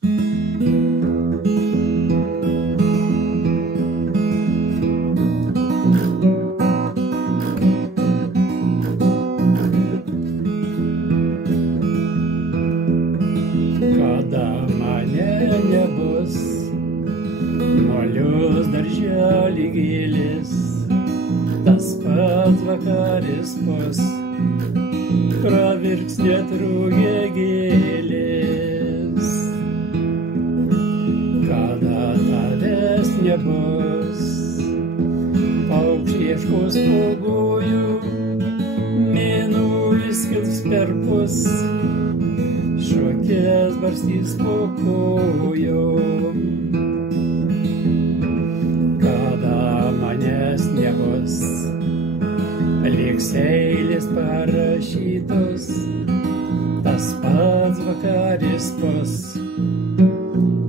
Kada mane nebus, molius darželį gėlės, tas pats vakaris bus, pravirks netrūkė gėlės. Kada tavęs nebus, paukščiai ieškos pogojų, mėnulis kils perpus, šukės barstys po kojom. Kada manęs nebus, liks eilės parašytos, tas pats vakaris bus,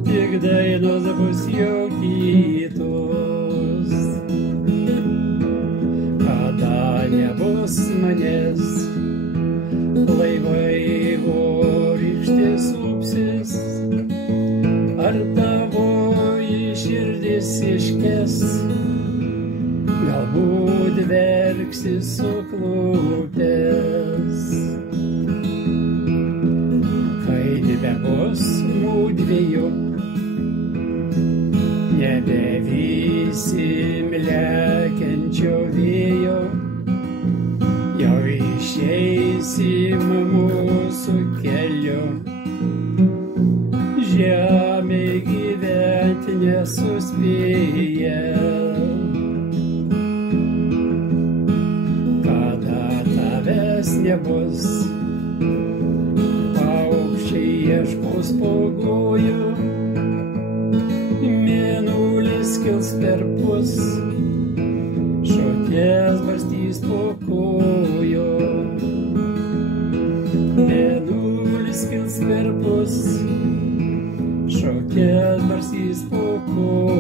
tik dainos bus jau kitos. Kada nebus manęs, laivai vorykštės upsis, ar tavoji širdis iškes, galbūt verksi suklupęs. Kai nebebus mūdviejų, nebevysim lekiančio vėjo, jau išeisim mūsų keliu, žemė gyventi nesuspėję. Kada tavęs nebus, paukščiai ieškos pogojų, mėnulis kils perpus, šukės barstys po kojom. Mėnulis kils perpus, šukės barstys po kojom.